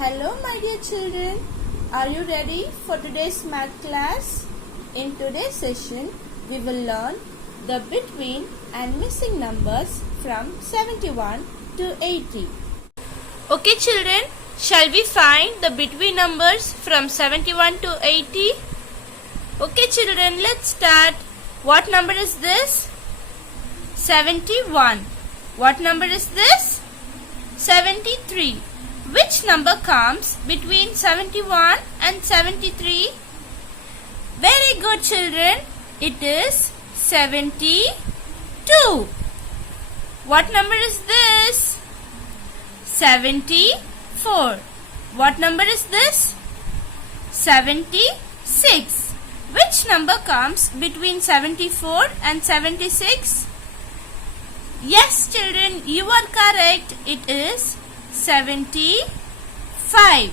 Hello my dear children, are you ready for today's math class? In today's session, we will learn the between and missing numbers from 71 to 80. Okay children, shall we find the between numbers from 71 to 80? Okay children, let's start. What number is this? 71. What number is this? 73. Which number comes between 71 and 73? Very good children. It is 72. What number is this? 74. What number is this? 76. Which number comes between 74 and 76? Yes children, you are correct. It is 75.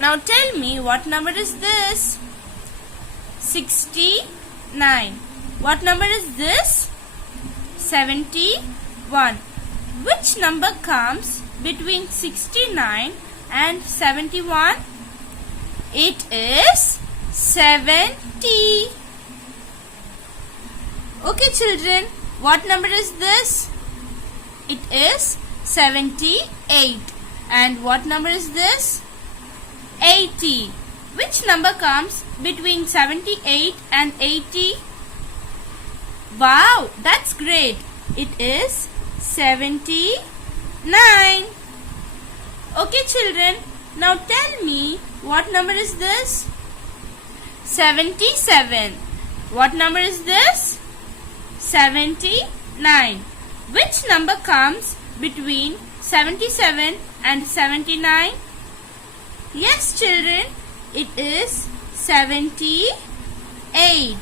Now tell me, what number is this? 69. What number is this? 71. Which number comes between 69 and 71? It is 70. Okay children, what number is this? It is 78. And what number is this? 80. Which number comes between 78 and 80? Wow, that's great. It is 79. Okay children, now tell me, what number is this? 77. What number is this? 79. Which number comes between 77 and 79? Yes children, it is 78.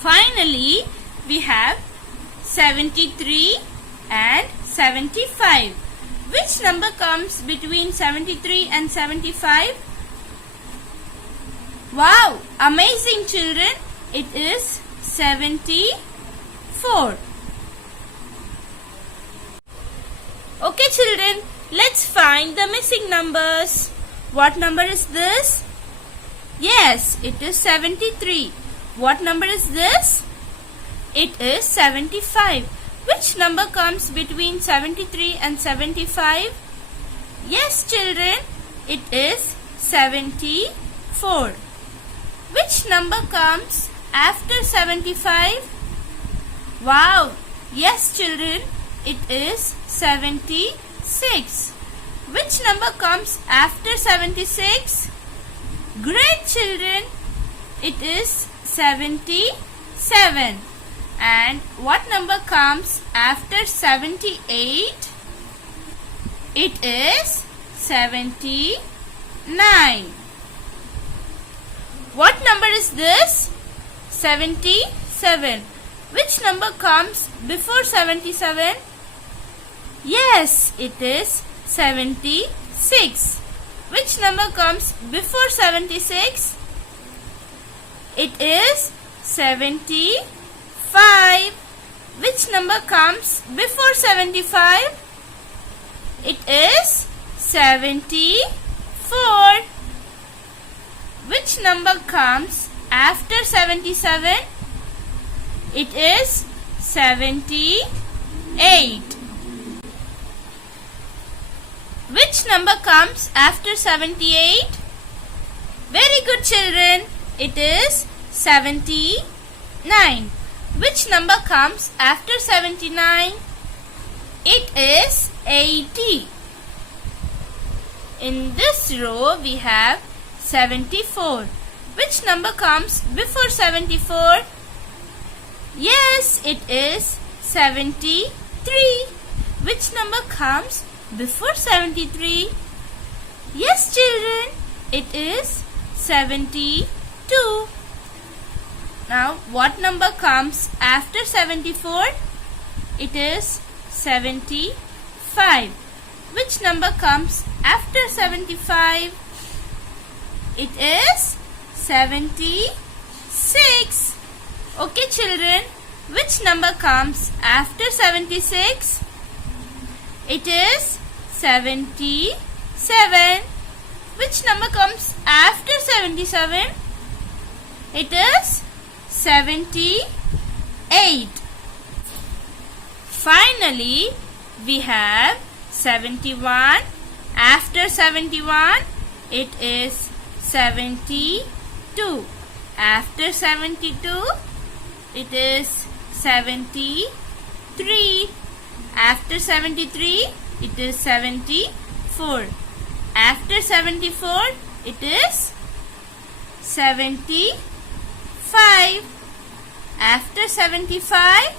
Finally, we have 73 and 75. Which number comes between 73 and 75? Wow, amazing children, it is 74. Okay children, let's find the missing numbers. What number is this? Yes, it is 73. What number is this? It is 75. Which number comes between 73 and 75? Yes children, it is 74. Which number comes after 75? Wow, yes children, it is 76. Which number comes after 76? Great children, it is 77. And what number comes after 78? It is 79. What number is this? 77. Which number comes before 77? Yes, it is 76. Which number comes before 76? It is 75. Which number comes before 75? It is 74. Which number comes after 77? It is 78. Which number comes after 78? Very good children. It is 79. Which number comes after 79? It is 80. In this row we have 74. Which number comes before 74? Yes, it is 73. Which number comes before 73? Yes children, it is 72. Now what number comes after 74? It is 75. Which number comes after 75? It is 76. Okay children, which number comes after 76? It is 77. Which number comes after 77? It is 78. Finally, we have 71. After 71, it is 72. After 72, it is 73. After 73, it is 74. After 74, it is 75. After 75,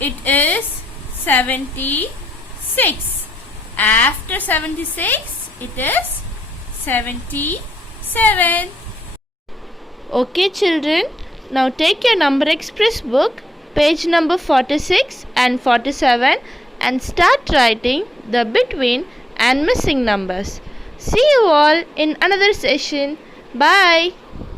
it is 76. After 76, it is 77. Okay children, now take your Number Express book, page number 46 and 47 and start writing the between and missing numbers. See you all in another session. Bye.